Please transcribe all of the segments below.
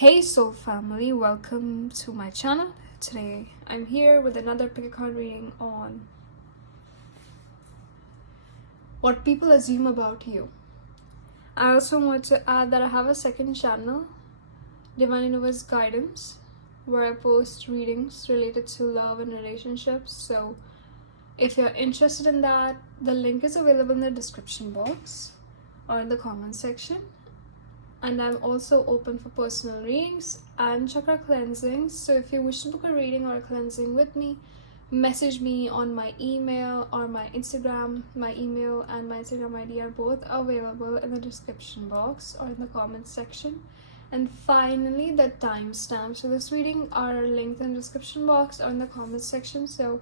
Hey soul family, welcome to my channel. Today I'm here with another pick a card reading on what people assume about you. I also want to add that I have a second channel, Divine Universe Guidance, where I post readings related to love and relationships. So if you're interested in that, the link is available in the description box or in the comment section. And I'm also open for personal readings and chakra cleansings. So if you wish to book a reading or a cleansing with me, message me on my email or my Instagram. My email and my Instagram ID are both available in the description box or in the comments section. And finally, the timestamps for this reading are linked in the description box or in the comments section. So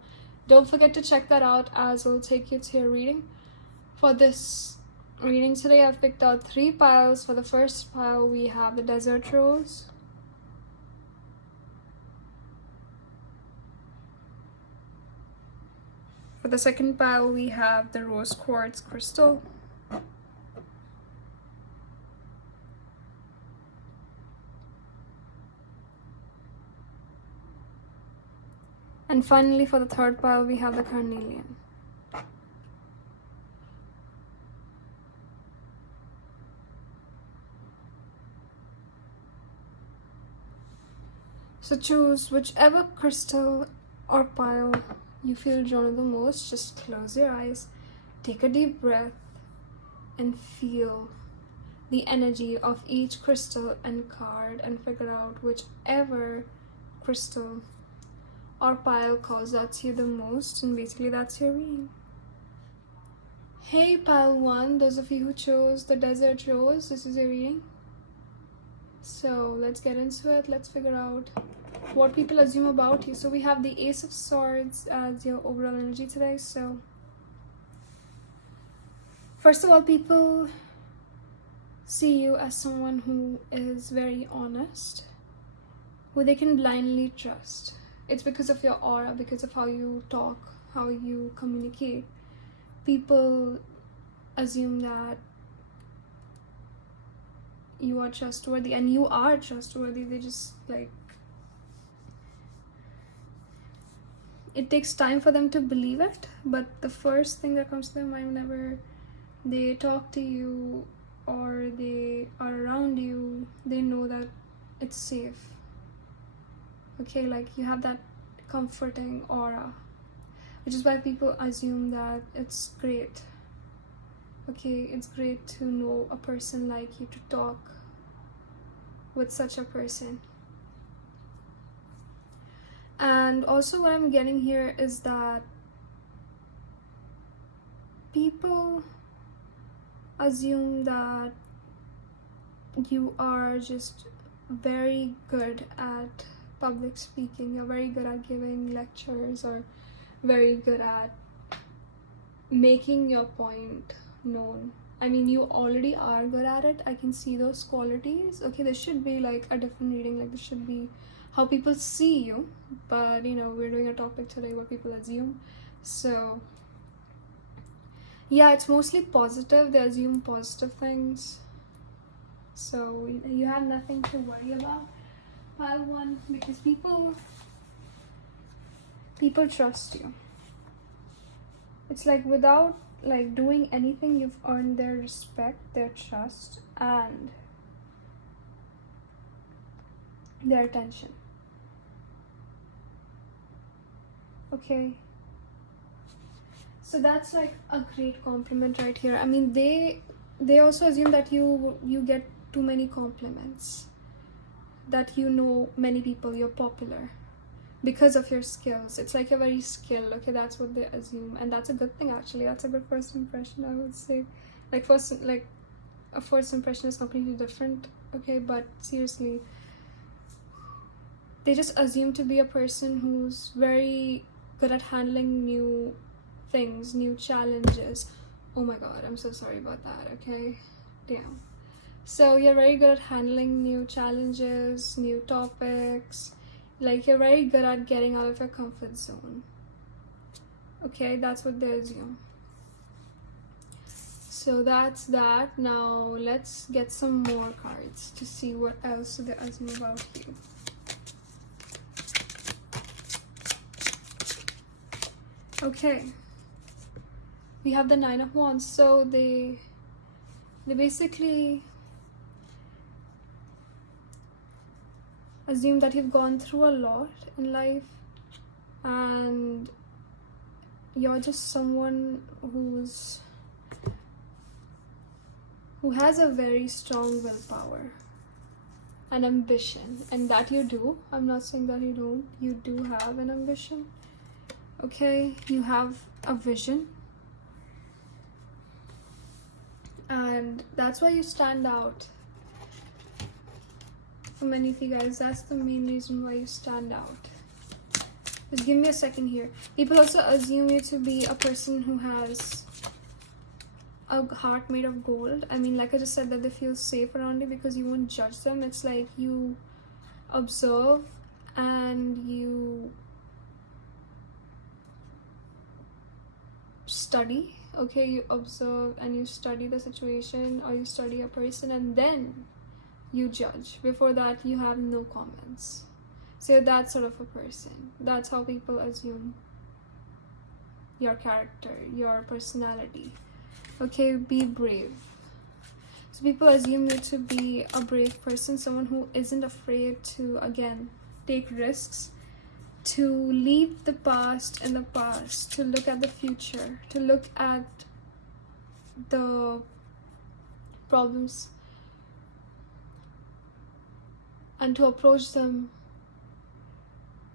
don't forget to check that out, as it'll take you to your reading. For this reading today, I've picked out 3 piles. For the first pile, we have the desert rose. For the second pile, we have the rose quartz crystal. And finally, for the third pile, we have the carnelian. So choose whichever crystal or pile you feel drawn to the most. Just close your eyes, take a deep breath, and feel the energy of each crystal and card, and figure out whichever crystal or pile calls out to you the most, and basically that's your reading. Hey pile 1, those of you who chose the desert rose, this is your reading. So let's get into it. Let's figure out what people assume about you. So we have the Ace of Swords as your overall energy today. So first of all, people see you as someone who is very honest, who they can blindly trust. It's because of your aura, because of how you talk, how you communicate. People assume that you are trustworthy, and you are trustworthy. They just it takes time for them to believe it, but the first thing that comes to their mind whenever they talk to you or they are around you, they know that it's safe. Okay, like you have that comforting aura, which is why people assume that it's great. Okay, it's great to know a person like you, to talk with such a person. And also what I'm getting here is that people assume that you are just very good at public speaking, you're very good at giving lectures, or very good at making your point known. I mean, you already are good at it. I can see those qualities. Okay, this should be like a different reading, like this should be how people see you, but you know, we're doing a topic today what people assume. So yeah, it's mostly positive. They assume positive things, so you have nothing to worry about, pile 1, because people trust you. It's like without doing anything, you've earned their respect, their trust, and their attention. Okay, so that's like a great compliment right here. I mean, they also assume that you get too many compliments, that you know many people, you're popular because of your skills. It's like you're very skilled. Okay, that's what they assume, and that's a good thing actually. That's a good first impression, I would say. A first impression is completely different. Okay, but seriously, they just assume to be a person who's very good at handling new things, new challenges. Oh my god, I'm so sorry about that. Okay, damn. So you're very good at handling new challenges, new topics. Like you're very good at getting out of your comfort zone. Okay, that's what they assume. So that's that. Now let's get some more cards to see what else they assume about you. Okay, we have the Nine of Wands. So they basically assume that you've gone through a lot in life and you're just someone who has a very strong willpower and ambition, and that you do. I'm not saying that you don't. You do have an ambition. Okay, you have a vision, and that's why you stand out. For many of you guys, that's the main reason why you stand out. Just give me a second here. People also assume you to be a person who has a heart made of gold. I mean, like I just said, that they feel safe around you because you won't judge them. It's like you observe and you study. Okay, you observe and you study the situation, or you study a person, and then you judge. Before that, you have no comments. So you're that sort of a person. That's how people assume your character, your personality. Okay, be brave. So people assume you to be a brave person, someone who isn't afraid to, again, take risks, to leave the past in the past, to look at the future, to look at the problems and to approach them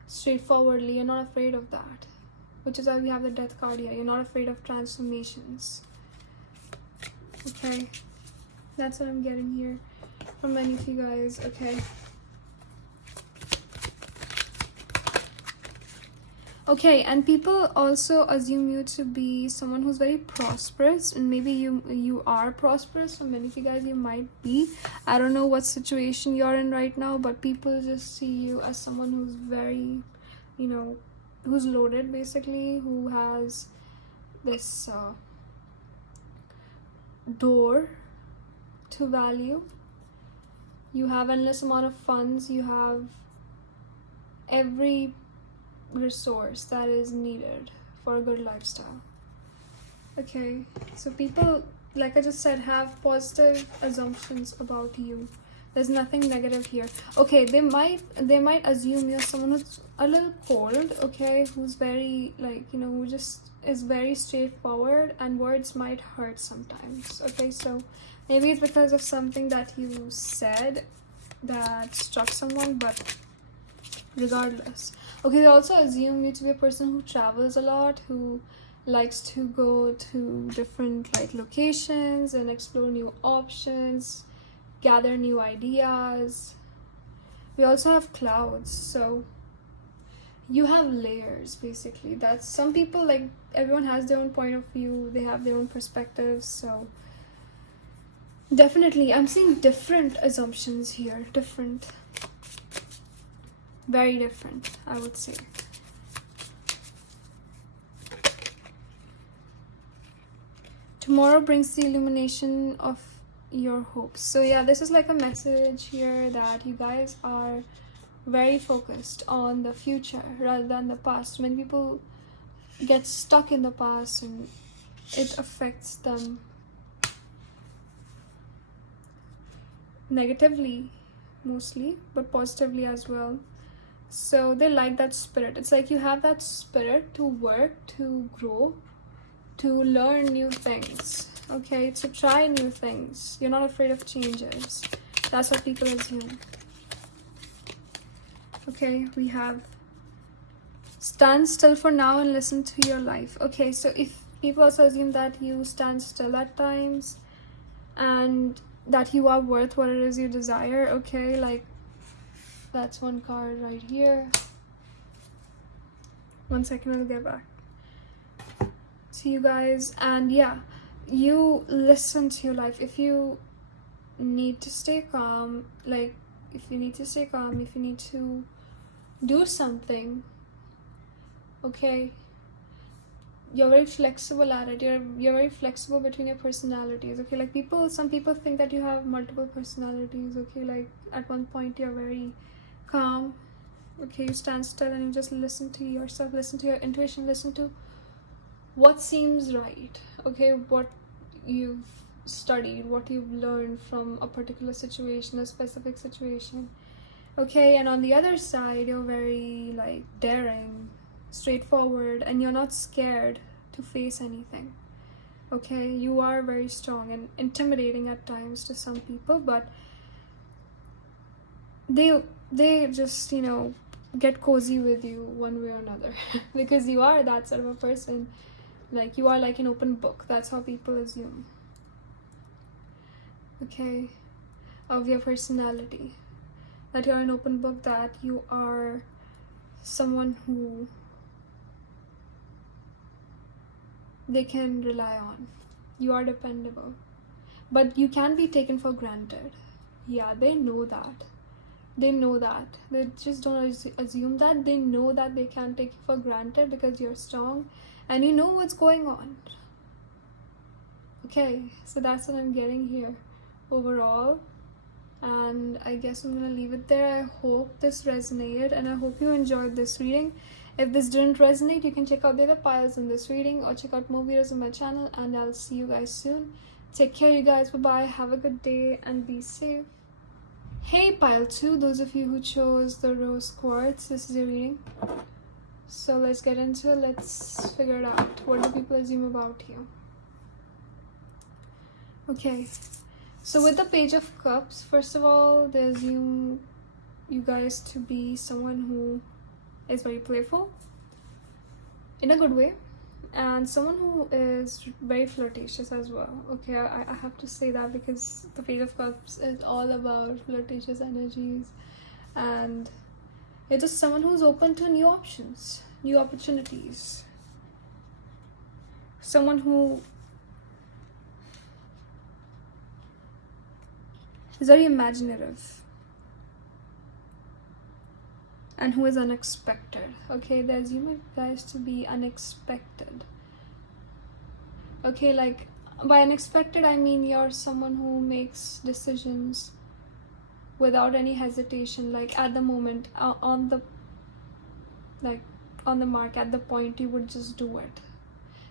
straightforwardly. You're not afraid of that, which is why we have the Death card here. You're not afraid of transformations. Okay, that's what I'm getting here from many of you guys. Okay, and people also assume you to be someone who's very prosperous, and maybe you are prosperous. For many of you guys, you might be. I don't know what situation you're in right now, but people just see you as someone who's very, who's loaded, basically, who has this door to value. You have endless amount of funds. You have every resource that is needed for a good lifestyle. Okay, so people, like I just said, have positive assumptions about you. There's nothing negative here. Okay, they might assume you're someone who's a little cold, okay, who's very, who just is very straightforward, and words might hurt sometimes. Okay, so maybe it's because of something that you said that struck someone, but regardless. Okay, they also assume you to be a person who travels a lot, who likes to go to different locations and explore new options, gather new ideas. We also have clouds, so you have layers, basically. That's some people, everyone has their own point of view, they have their own perspectives. So definitely I'm seeing different assumptions here, very different, I would say. Tomorrow brings the illumination of your hopes. So yeah, this is like a message here that you guys are very focused on the future rather than the past. Many people get stuck in the past and it affects them negatively mostly, but positively as well. So they like that spirit. It's like you have that spirit to work, to grow, to learn new things, okay, to try new things. You're not afraid of changes. That's what people assume. Okay, we have stand still for now and listen to your life. Okay, so if people also assume that you stand still at times and that you are worth what it is you desire, okay, that's one card right here. 1 second, I'll get back to you guys. And yeah, you listen to your life. If you need to stay calm, if you need to do something, okay, you're very flexible at it. You're very flexible between your personalities. Okay, like some people think that you have multiple personalities. Okay, like at one point you're very calm. Okay, you stand still and you just listen to yourself, listen to your intuition, listen to what seems right. Okay, what you've studied, what you've learned from a particular situation, a specific situation. Okay, and on the other side, you're very like daring, straightforward, and you're not scared to face anything. Okay, you are very strong and intimidating at times to some people, but they just, you know, get cozy with you one way or another because you are that sort of a person. Like, you are like an open book. That's how people assume, okay, of your personality, that you're an open book, that you are someone who they can rely on. You are dependable, but you can be taken for granted. Yeah, they know that. They know that. They just don't assume that. They know that they can't take you for granted because you're strong and you know what's going on. Okay, so that's what I'm getting here overall. And I guess I'm gonna leave it there. I hope this resonated and I hope you enjoyed this reading. If this didn't resonate, you can check out the other piles in this reading or check out more videos on my channel, and I'll see you guys soon. Take care, you guys. Bye-bye. Have a good day and be safe. Hey, pile 2, those of you who chose the rose quartz, this is your reading. So let's get into it. Let's figure it out. What do people assume about you? Okay, so with the Page of Cups, first of all, they assume you guys to be someone who is very playful in a good way, and someone who is very flirtatious as well. Okay, I have to say that because the Page of Cups is all about flirtatious energies, and it's just someone who's open to new options, new opportunities, someone who is very imaginative and who is unexpected. Okay, they assume you guys to be unexpected. Okay, like by unexpected I mean you're someone who makes decisions without any hesitation, like at the moment, on the mark, at the point, you would just do it.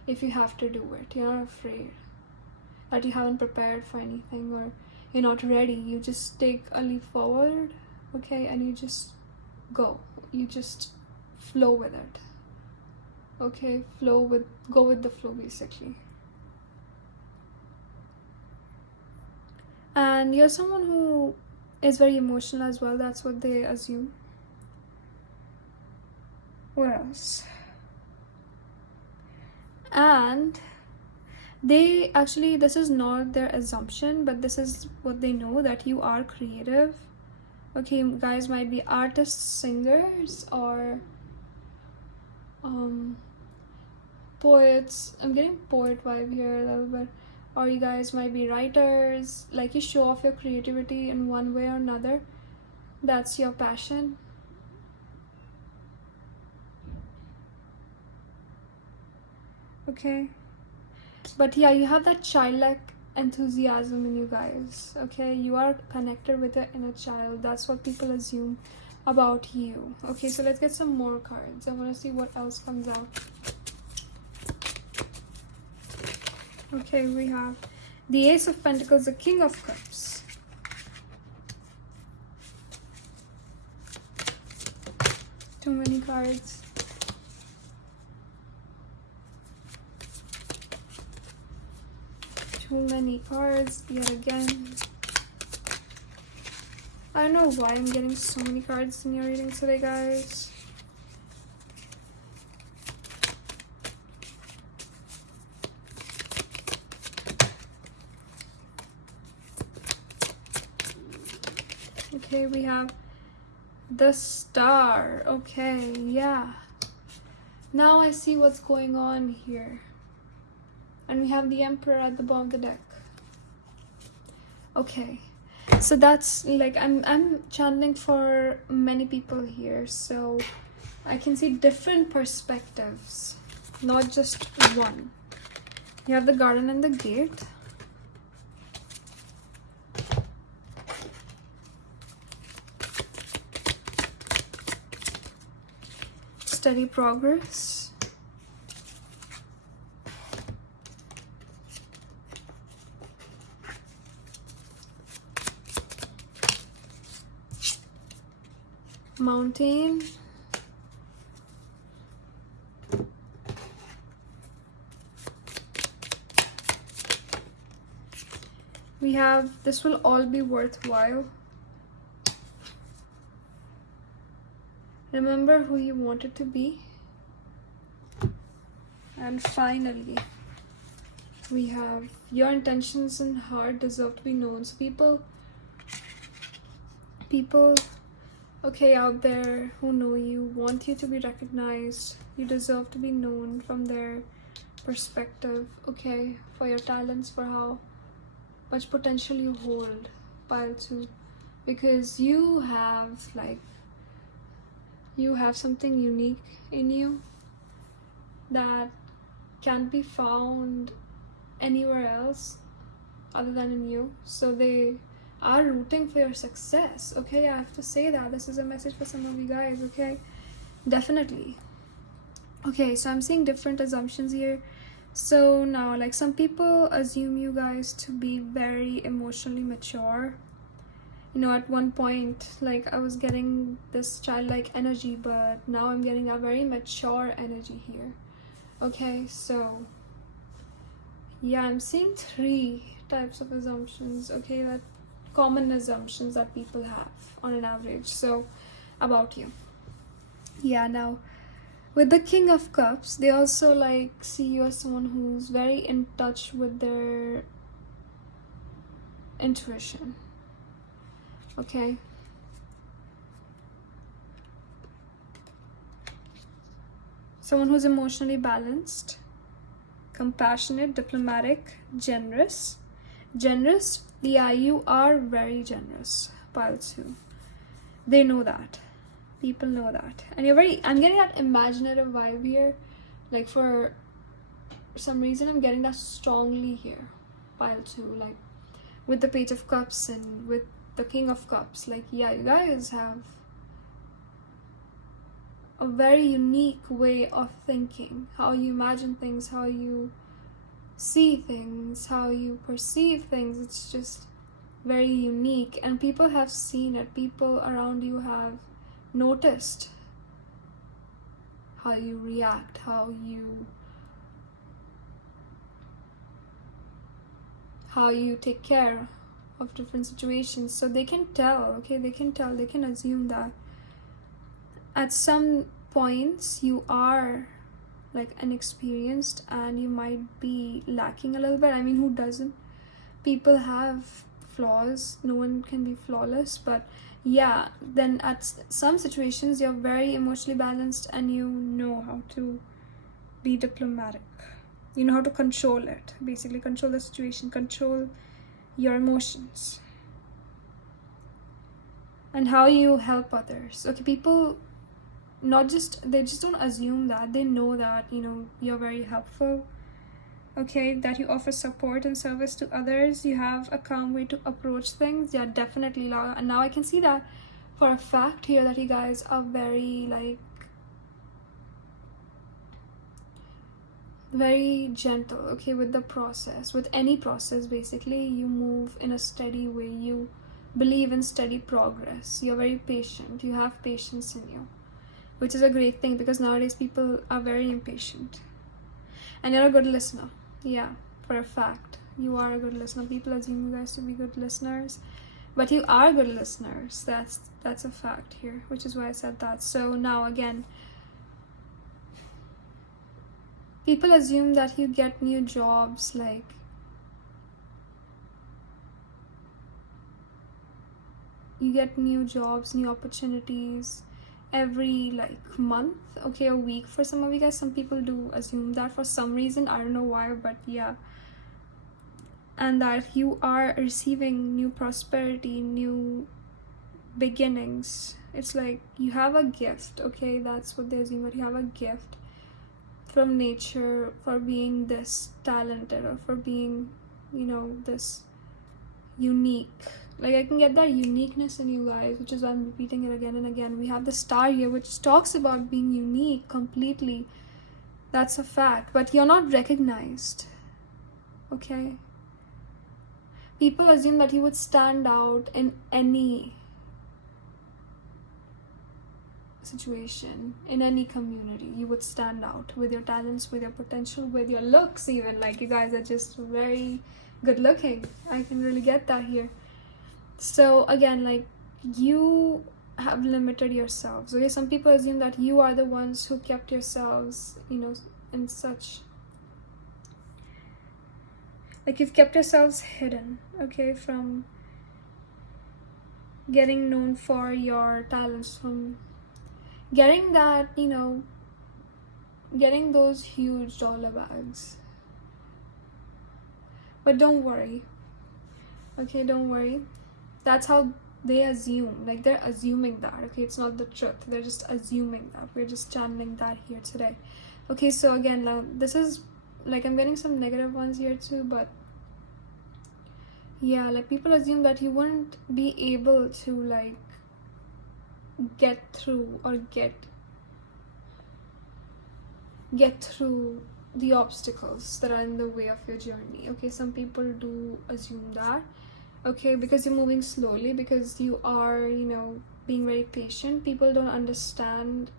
If you have to do it, you're not afraid that you haven't prepared for anything or you're not ready. You just take a leap forward, okay, and you just go. You just flow with it. Okay, go with the flow, basically. And you're someone who is very emotional as well. That's what they assume. What else? And they actually, this is not their assumption, but this is what they know, that you are creative. Okay, you guys might be artists, singers, or poets. I'm getting poet vibe here a little bit. Or you guys might be writers. Like, you show off your creativity in one way or another. That's your passion. Okay, but yeah, you have that childlike enthusiasm in you guys. Okay, you are connected with your inner child. That's what people assume about you. Okay, so let's get some more cards. I want to see what else comes out. Okay, we have the Ace of Pentacles, the King of Cups, too many cards. Too many cards yet again. I don't know why I'm getting so many cards in your reading today, guys. Okay, we have the Star. Okay, yeah. Now I see what's going on here. And we have the Emperor at the bottom of the deck. Okay, so that's like, I'm channeling for many people here, so I can see different perspectives not just one. You have the garden and the gate. Steady progress. Mountain. We have, this will all be worthwhile. Remember who you wanted to be. And finally, we have your intentions and heart deserve to be known. So people, okay, out there who know you, want you to be recognized. You deserve to be known from their perspective, okay, for your talents, for how much potential you hold, pile 2, because you have something unique in you that can't be found anywhere else other than in you. So they are rooting for your success, okay? I have to say that this is a message for some of you guys, okay? Definitely. Okay, so I'm seeing different assumptions here. So now, like, some people assume you guys to be very emotionally mature. You know, at one point, like, I was getting this childlike energy, but now I'm getting a very mature energy here. Okay, so yeah, I'm seeing 3 types of assumptions, okay, that common assumptions that people have on an average, so about you. Yeah, now with the King of Cups, they also like see you as someone who's very in touch with their intuition, okay? Someone who's emotionally balanced, compassionate, diplomatic, generous. Generous, yeah, you are very generous, pile 2. They know that. People know that. And you're very, I'm getting that imaginative vibe here. Like, for some reason, I'm getting that strongly here, pile 2. Like, with the Page of Cups and with the King of Cups. Like, yeah, you guys have a very unique way of thinking, how you imagine things, how you see things, how you perceive things. It's just very unique, and people have seen it. People around you have noticed how you react, how you take care of different situations. So they can tell, okay, they can assume that at some points you are like inexperienced and you might be lacking a little bit. I mean, who doesn't? People have flaws, no one can be flawless, but yeah, then at some situations you're very emotionally balanced and you know how to be diplomatic. You know how to control it, basically control the situation, control your emotions, and how you help others. Okay, people they just don't assume that, they know that, you know, you're very helpful, okay, that you offer support and service to others. You have a calm way to approach things. Yeah, definitely. And now I can see that for a fact here, that you guys are very like very gentle, okay, with the process. With any process, basically, you move in a steady way. You believe in steady progress. You're very patient. You have patience in you, which is a great thing, because nowadays people are very impatient. And you're a good listener. Yeah, for a fact, you are a good listener. People assume you guys to be good listeners, but you are good listeners. That's a fact here, which is why I said that. So now again, people assume that you get new jobs, like you get new jobs, new opportunities every like month, okay, a week for some of you guys. Some people do assume that for some reason, I don't know why, but yeah. And that you are receiving new prosperity, new beginnings. It's like you have a gift, okay, that's what they assume, that you have a gift. from nature for being this talented or for being, this unique. Like, I can get that uniqueness in you guys, which is why I'm repeating it again and again. We have the star here, which talks about being unique completely. That's a fact. But you're not recognized. Okay? People assume that you would stand out in any situation, in any community. You would stand out with your talents, with your potential, with your looks even. Like, you guys are just very good looking. I can really get that here. So again, like, you have limited yourselves. Okay, some people assume that you are the ones who kept yourselves, in such, like, you've kept yourselves hidden, okay, from getting known for your talents, from getting that, getting those huge dollar bags. But don't worry, okay, don't worry. That's how they assume, like, they're assuming that, okay? It's not the truth. They're just assuming that. We're just channeling that here today. Okay, so again, now this is, like, I'm getting some negative ones here too, but yeah, like, people assume that you wouldn't be able to, like, get through or get through the obstacles that are in the way of your journey. Okay, some people do assume that. Okay, because you're moving slowly, because you are, being very patient. People don't understand,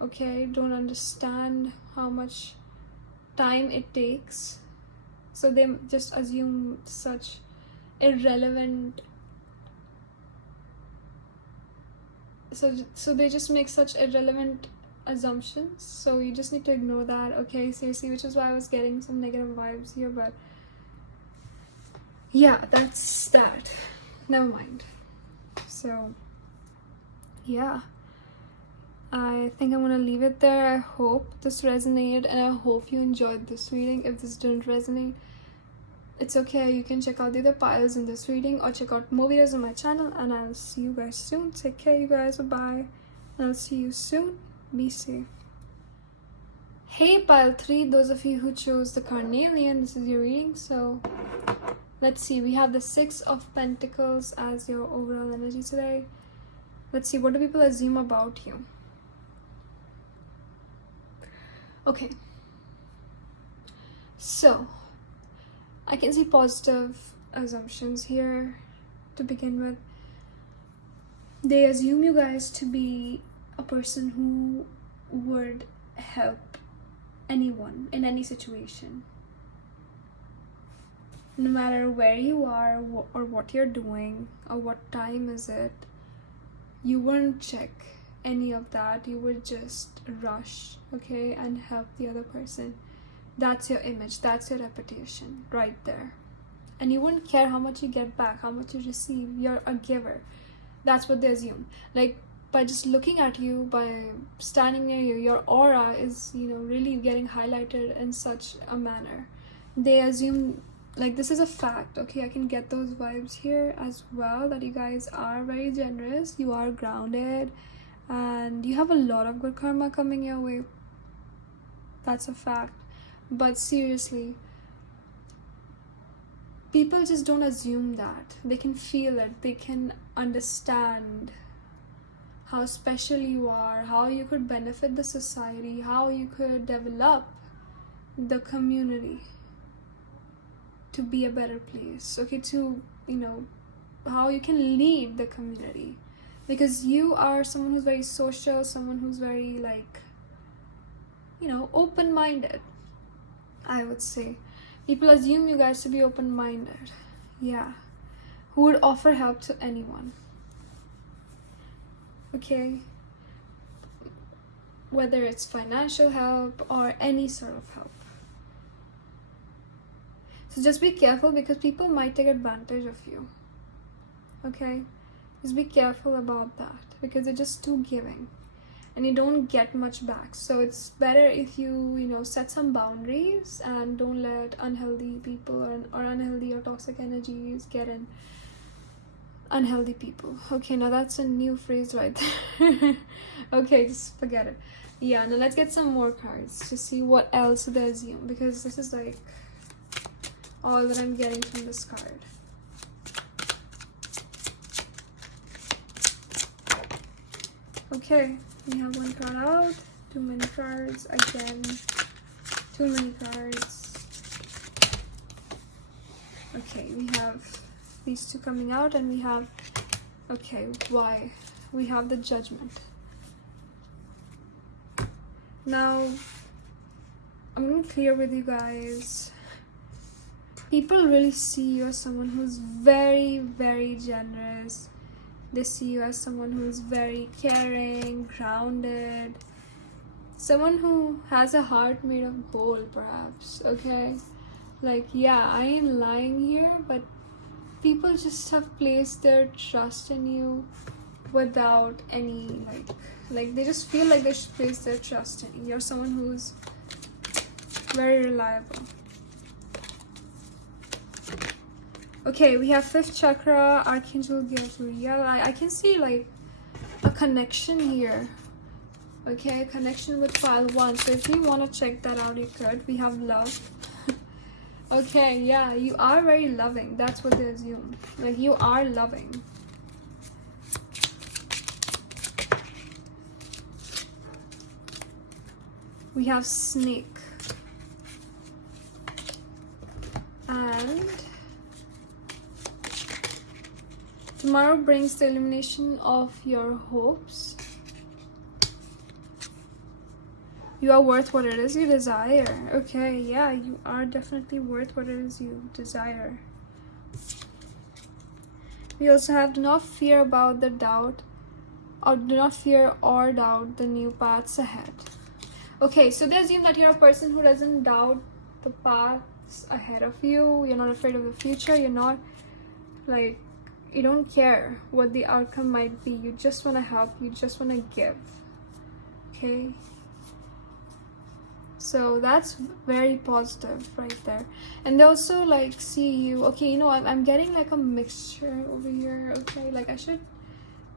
okay, don't understand how much time it takes. So they just assume such irrelevant, so they just make such irrelevant assumptions. So you just need to ignore that, okay, seriously, which is why I was getting some negative vibes here. But yeah, that's that. Never mind. So yeah, I think I'm gonna leave it there. I hope this resonated, and I hope you enjoyed this reading. If this didn't resonate, it's okay. You can check out the other piles in this reading, or check out more videos on my channel, and I'll see you guys soon. Take care, you guys. Bye, and I'll see you soon. Be safe. Hey, pile 3, those of you who chose the Carnelian, this is your reading. So let's see, we have the 6 of Pentacles as your overall energy today. Let's see, what do people assume about you? Okay, so I can see positive assumptions here to begin with. They assume you guys to be a person who would help anyone in any situation. No matter where you are or what you're doing or what time is it, you wouldn't check any of that. You would just rush, okay, and help the other person. That's your image, that's your reputation right there. And you wouldn't care how much you get back, how much you receive. You're a giver. That's what they assume. Like, by just looking at you, by standing near you, your aura is, really getting highlighted in such a manner. They assume, like, this is a fact, okay? I can get those vibes here as well, that you guys are very generous, you are grounded, and you have a lot of good karma coming your way. That's a fact. But seriously, people just don't assume that. They can feel it, they can understand how special you are, how you could benefit the society, how you could develop the community to be a better place, okay, to, how you can lead the community, because you are someone who's very social, someone who's very, like, open-minded, I would say. People assume you guys to be open-minded, yeah, who would offer help to anyone, okay, whether it's financial help or any sort of help. So just be careful, because people might take advantage of you, okay? Just be careful about that, because they're just too giving and you don't get much back. So it's better if you, set some boundaries and don't let unhealthy people or unhealthy or toxic energies get in. Unhealthy people. Okay, now that's a new phrase right there. Okay, just forget it. Yeah, now let's get some more cards to see what else they assume, because this is like all that I'm getting from this card. Okay, we have one card out. Too many cards. Again, too many cards. Okay, we have these two coming out, and we have, okay, why? We have the Judgment. Now, I'm going to clear with you guys. People really see you as someone who's very, very generous. They see you as someone who's very caring, grounded. Someone who has a heart made of gold, perhaps, okay? Like, yeah, I ain't lying here, but people just have placed their trust in you without any, like they just feel like they should place their trust in you. You're someone who's very reliable. Okay, we have 5th chakra, Archangel Gabriel. I can see like a connection here. Okay, connection with pile 1. So if you want to check that out, you could. We have love. Okay, yeah, you are very loving. That's what they assume. Like, you are loving. We have Snake. And tomorrow brings the illumination of your hopes. You are worth what it is you desire. Okay, yeah, you are definitely worth what it is you desire. We also have, do not fear about the doubt, or do not fear or doubt the new paths ahead. Okay, so they assume that you're a person who doesn't doubt the paths ahead of you. You're not afraid of the future. You're not, like, you don't care what the outcome might be. You just want to help. You just want to give. Okay? So that's very positive right there. And they also, like, see you. Okay, you know, I'm getting, like, a mixture over here. Okay, like, I should...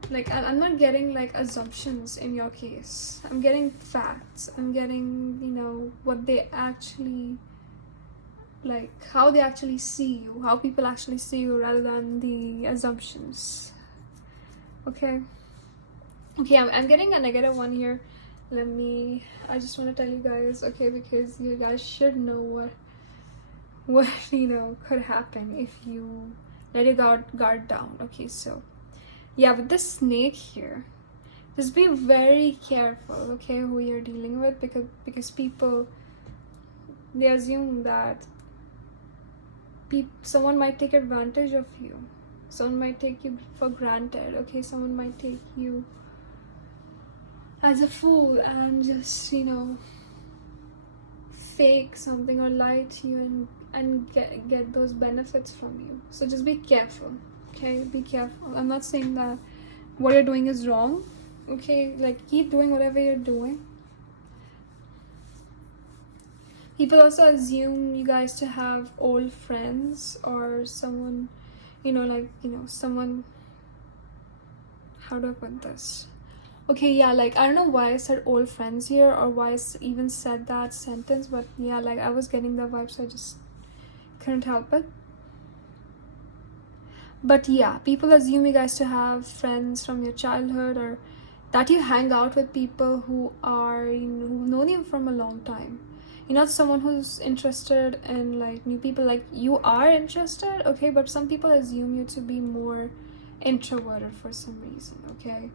Like, I'm not getting, like, assumptions in your case. I'm getting facts. I'm getting, you know, what they actually, like, how they actually see you. How people actually see you rather than the assumptions. Okay? Okay, I'm getting a -1 here. I just want to tell you guys, okay, because you guys should know what you know, could happen if you let your guard down. Okay, so... yeah, with this Snake here, just be very careful, okay, who you're dealing with, because people, they assume that someone might take advantage of you. Someone might take you for granted, okay? Someone might take you as a fool and just, you know, fake something or lie to you and get those benefits from you. So just be careful. Okay, be careful. I'm not saying that what you're doing is wrong. Okay, like, keep doing whatever you're doing. People also assume you guys to have old friends or someone, you know, like, you know, someone, how do I put this? Okay, yeah, like, I don't know why I said old friends here or why I even said that sentence, but yeah, like, I was getting the vibe, so I just couldn't help it. But yeah, people assume you guys to have friends from your childhood, or that you hang out with people who are, you know, who've known you from a long time. You're not someone who's interested in, like, new people. Like, you are interested, okay, but some people assume you to be more introverted for some reason, okay?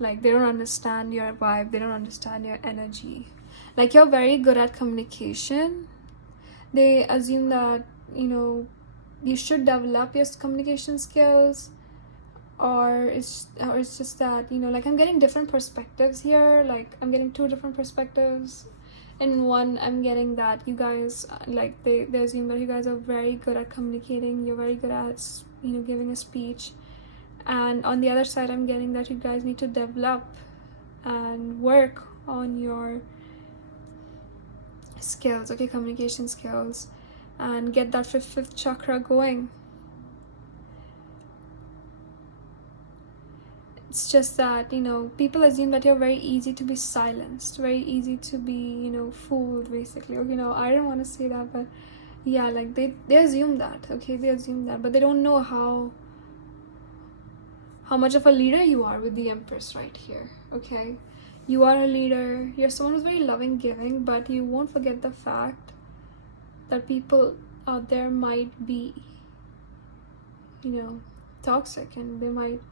Like, they don't understand your vibe, they don't understand your energy. Like, you're very good at communication. They assume that, you know, you should develop your communication skills, or it's just that, you know, like, I'm getting different perspectives here. Like, I'm getting 2 different perspectives. In one, I'm getting that you guys, like, they assume that you guys are very good at communicating. You're very good at, you know, giving a speech. And on the other side, I'm getting that you guys need to develop and work on your skills, okay, communication skills, and get that fifth chakra going. It's just that, you know, people assume that you're very easy to be silenced, very easy to be, you know, fooled, basically. Or, you know, I don't want to say that, but yeah, like they assume that, okay? They assume that, but they don't know how much of a leader you are with the Empress right here, okay? You are a leader, you're someone who's very loving, giving, but you won't forget the fact that people out there might be, you know, toxic, and they might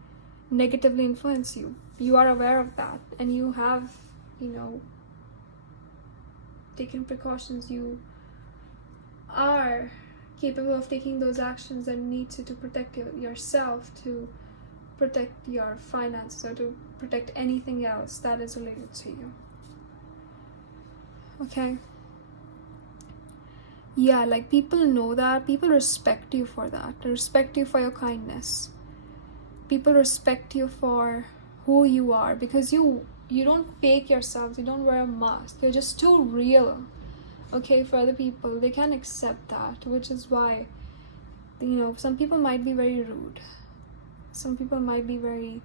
negatively influence you. You are aware of that, and you have, you know, taken precautions. You are capable of taking those actions that need to protect yourself, to protect your finances, or to protect anything else that is related to you, okay? Yeah, like people know that, people respect you for that. They respect you for your kindness. People respect you for who you are, because you don't fake yourselves, you don't wear a mask, you're just too real, okay? For other people, they can't accept that, which is why, you know, some people might be very rude, some people might be very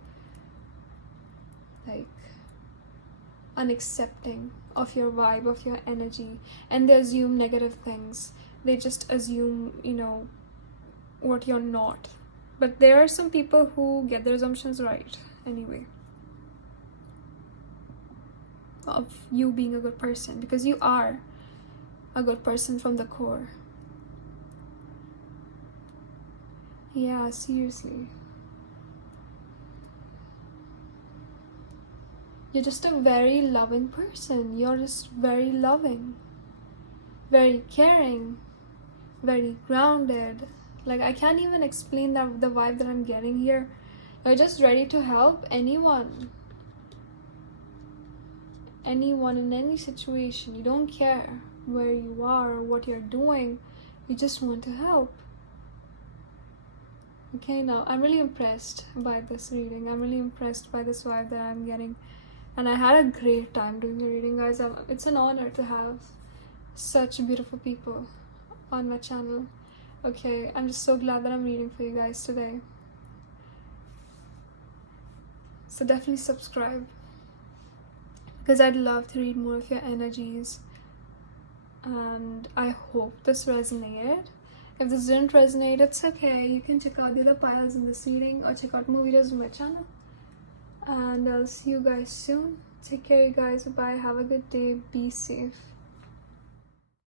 like unaccepting of your vibe, of your energy, and they assume negative things. They just assume, you know, what you're not. But there are some people who get their assumptions right anyway, of you being a good person, because you are a good person from the core. Yeah, seriously. You're just a very loving person. You're just very loving, very caring, very grounded. Like, I can't even explain that, the vibe that I'm getting here. You're just ready to help anyone in any situation. You don't care where you are or what you're doing. You just want to help. Okay, now I'm really impressed by this reading. I'm really impressed by this vibe that I'm getting. And I had a great time doing the reading, guys. It's an honor to have such beautiful people on my channel. Okay, I'm just so glad that I'm reading for you guys today. So definitely subscribe, because I'd love to read more of your energies. And I hope this resonated. If this didn't resonate, it's okay. You can check out the other piles in this reading, or check out more videos on my channel. And I'll see you guys soon. Take care, you guys. Bye. Have a good day. Be safe.